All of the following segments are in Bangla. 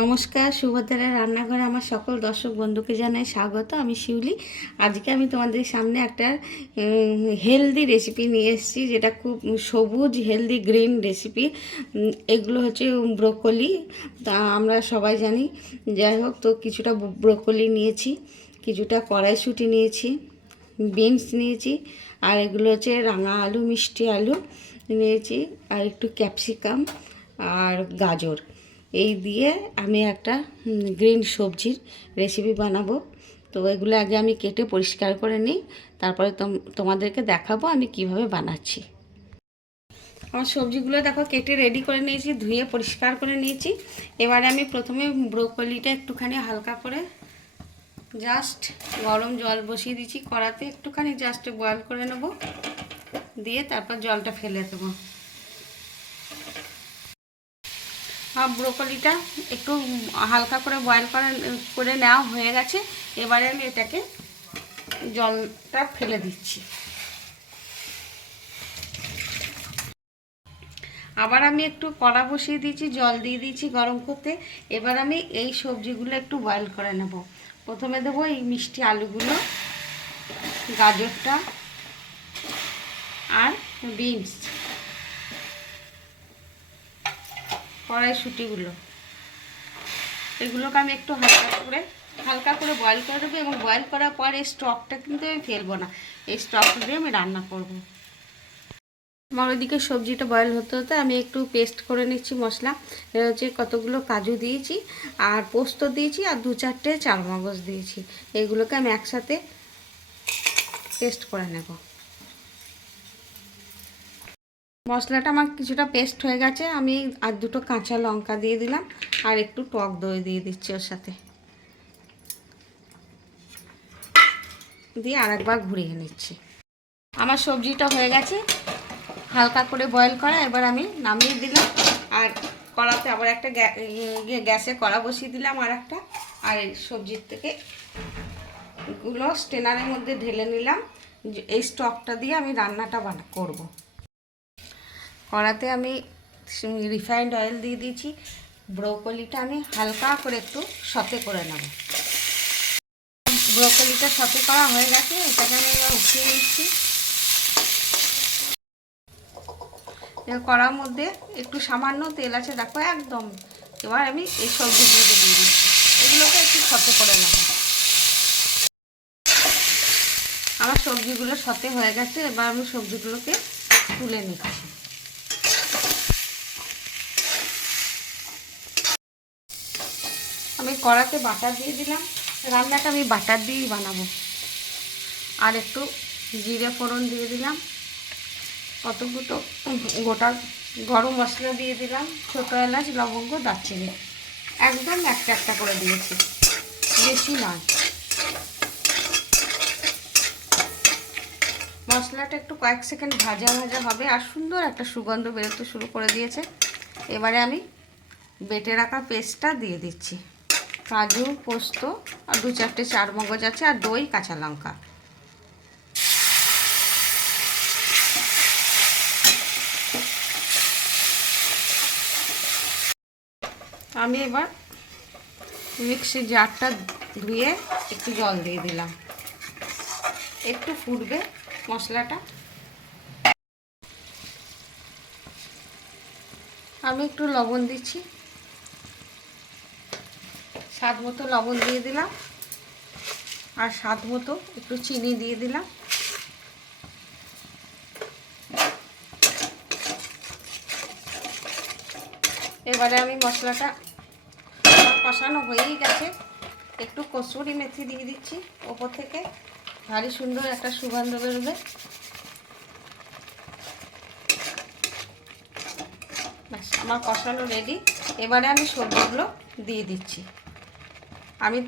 নমস্কার, সুভদ্রার রান্নাঘরে আমার সকল দর্শক বন্ধুকে জানাই স্বাগত। আমি শিউলি। আজকে আমি তোমাদের সামনে একটা হেলদি রেসিপি নিয়ে এসেছি, যেটা খুব সবুজ হেলদি গ্রিন রেসিপি। এগুলো হচ্ছে ব্রোকলি, তা আমরা সবাই জানি। যাই হোক, তো কিছুটা ব্রোকলি নিয়েছি, কিছুটা কড়াইশুঁটি নিয়েছি, বিনস নিয়েছি, আর এগুলো হচ্ছে রাঙা আলু, মিষ্টি আলু নিয়েছি, আর একটু ক্যাপসিকাম আর গাজর। এই দিয়ে আমি একটা গ্রিন সবজির রেসিপি বানাবো। তো এগুলো আগে আমি কেটে পরিষ্কার করে নিই, তারপরে তোমাদেরকে দেখাবো আমি কিভাবে বানাচ্ছি। আমার সবজিগুলো দেখো কেটে রেডি করে নিয়েছি, ধুয়ে পরিষ্কার করে নিয়েছি। এবারে আমি প্রথমে ব্রোকলিটা একটুখানি হালকা করে জাস্ট গরম জল বসিয়ে দিচ্ছি কড়াতে, একটুখানি জাস্ট বয়েল করে নেব, দিয়ে তারপর জলটা ফেলে দেবো। ব্রোকলিটা একটু হালকা করে বয়েল করে নেওয়া হয়ে গেছে। এবারে আমি এটাকে জলটা ফেলে দিচ্ছি। আবার আমি একটু কড়া বসিয়ে দিয়েছি, জল দিয়ে দিয়েছি গরম করতে। এবার আমি এই সবজিগুলো একটু বয়েল করে নেব। প্রথমে দেবো এই মিষ্টি আলুগুলো, গাজরটা আর বিনস, কড়াইশুঁটিগুলো, এগুলোকে আমি একটু হালকা করে বয়েল করে দেবো। এবং বয়েল করার পর এই স্টকটা কিন্তু আমি ফেলবো না, এই স্টকটা দিয়ে আমি রান্না করব। আমার ওইদিকে সবজিটা বয়েল হতে হতে আমি একটু পেস্ট করে নিচ্ছি মশলা। এটা হচ্ছে কতগুলো কাজু দিয়েছি, আর পোস্ত দিয়েছি, আর 2-4টে চারমগজ দিয়েছি। এগুলোকে আমি একসাথে পেস্ট করে নেব। মশলাটা আমার কিছুটা পেস্ট হয়ে গেছে। আমি আর 2টো কাঁচা লঙ্কা দিয়ে দিলাম, আর একটু টক দই দিয়ে দিচ্ছি ওর সাথে, দিয়ে আরেকবার ঘুরিয়ে নিচ্ছি। আমার সবজিটা হয়ে গেছে হালকা করে বয়েল করা। এবার আমি নামিয়ে দিলাম, আর কড়াতে আবার একটা গ্যাসে কড়া বসিয়ে দিলাম আর একটা। আর এই সবজির থেকে গুলো স্টেনারের মধ্যে ঢেলে নিলাম। এই স্টকটা দিয়ে আমি রান্নাটা করব। কড়াতে আমি রিফাইন্ড অয়েল দিয়ে দিয়েছি। ব্রোকলিটা আমি হালকা করে একটু সতে করে নেব। ব্রোকলিটা সতে করা হয়ে গেছে, এটাকে আমি এবার উঠিয়ে নিচ্ছি। কড়ার মধ্যে একটু সামান্য তেল আছে, দেখো একদম। এবার আমি এই সবজিগুলোকে দিয়ে দিচ্ছি, এগুলোকে একটু সতে করে নেব। আমার সবজিগুলো সতে হয়ে গেছে, এবার আমি সবজিগুলোকে তুলে নিচ্ছি। আমি কড়াতে বাটার দিয়ে দিলাম। রান্নাটা আমি বাটার দিয়েই বানাবো। আর একটু জিরে ফোড়ন দিয়ে দিলাম, কতগুলো গোটা গরম মশলা দিয়ে দিলাম, ছোটো এলাচ, লবঙ্গ, দারচিনি, একদম একটা একটা করে দিয়েছি, বেশি নয়। মশলাটা একটু কয়েক সেকেন্ড ভাজা ভাজা হবে, আর সুন্দর একটা সুগন্ধ বেরোতে শুরু করে দিয়েছে। এবারে আমি বেটে রাখা পেস্টটা দিয়ে দিচ্ছি। কাজু, পোস্ত, আর 2-4টে চারমগজ আছে, আর দই, কাঁচা লঙ্কা। আমি এবার মিক্সির জারটা ধুয়ে একটু জল দিয়ে দিলাম, একটু ফুটবে মশলাটা। আমি একটু লবণ দিচ্ছি, স্বাদ মতো লবণ দিয়ে দিলাম, আর স্বাদ মতো একটু চিনি দিয়ে দিলাম। এবারে আমি মশলাটা কষানো হয়েই গেছে, একটু কসুরি মেথি দিয়ে দিচ্ছি ওপর থেকে, ভারী সুন্দর একটা সুগন্ধ বেরোবে। ব্যাস, আমার কষানো রেডি। এবারে আমি সবজিগুলো দিয়ে দিচ্ছি। আমি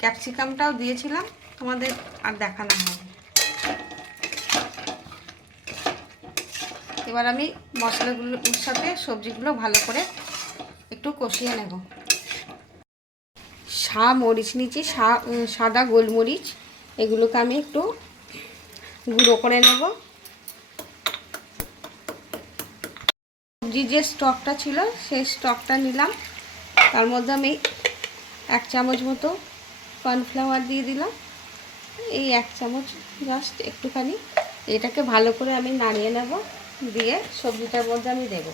ক্যাপসিকামটাও দিয়েছিলাম, তোমাদের আর দেখানো হবে। এবার আমি মশলাগুলোর সাথে সবজিগুলো ভালো করে একটু কষিয়ে নেব। মরিচ নিচ্ছি, সাদা গোলমরিচ, এগুলোকে আমি একটু গুঁড়ো করে নেব। সবজির যে স্টকটা ছিল সেই স্টকটা নিলাম, তার মধ্যে আমি 1 চামচ মতো কর্নফ্লাওয়ার দিয়ে দিলাম, এই 1 চামচ জাস্ট একটুখানি। এটাকে ভালো করে আমি নাড়িয়ে নেব, দিয়ে সবজিটার মধ্যে আমি দেব।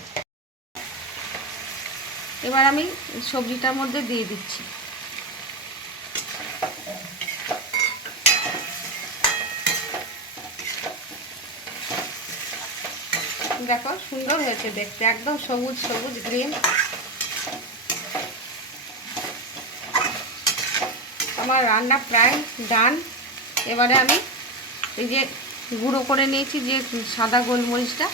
এবার আমি সবজিটার মধ্যে দিয়ে দিচ্ছি। দেখো সুন্দর হয়েছে দেখতে, একদম সবুজ সবুজ গ্রিন। আমার রান্না প্রায় ডান। এবারে আমি এই যে গুঁড়ো করে নিয়েছি যে সাদা গোলমরিচটা,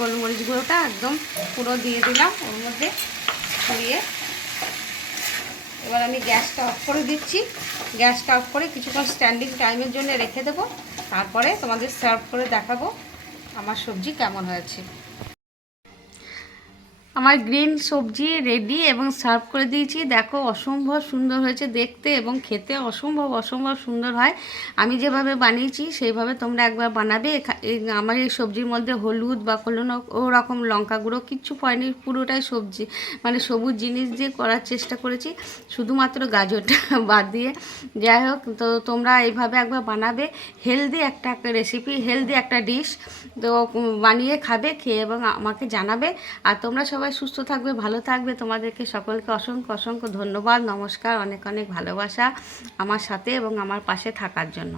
গোলমরিচ গুঁড়োটা একদম পুরো দিয়ে দিলাম ওর মধ্যে দিয়ে। এবার আমি গ্যাসটা অফ করে দিচ্ছি। গ্যাসটা অফ করে কিছুক্ষণ স্ট্যান্ডিং টাইমের জন্য রেখে দেবো, তারপরে তোমাদের সার্ভ করে দেখাবো আমার সবজি কেমন হয়েছে। আমার গ্রিন সবজি রেডি এবং সার্ভ করে দিয়েছি। দেখো অসম্ভব সুন্দর হয়েছে দেখতে এবং খেতে অসম্ভব অসম্ভব সুন্দর হয়। আমি যেভাবে বানিয়েছি সেইভাবে তোমরা একবার বানাবে। আমার এই সবজির মধ্যে হলুদ বা কোনো ওরকম লঙ্কা গুঁড়ো কিচ্ছু পড়েনি, পুরোটাই সবজি মানে সবুজ জিনিস দিয়ে করার চেষ্টা করেছি, শুধুমাত্র গাজরটা বাদ দিয়ে। যাই হোক, তো তোমরা এইভাবে একবার বানাবে। হেলদি একটা রেসিপি, হেলদি একটা ডিশ, তো বানিয়ে খাবে, খেয়ে এবং আমাকে জানাবে। আর তোমরা সবাই সুস্থ থাকবে, ভালো থাকবে। তোমাদেরকে সকলকে অসংখ্য অসংখ্য ধন্যবাদ, নমস্কার, অনেক অনেক ভালোবাসা আমার সাথে এবং আমার পাশে থাকার জন্য।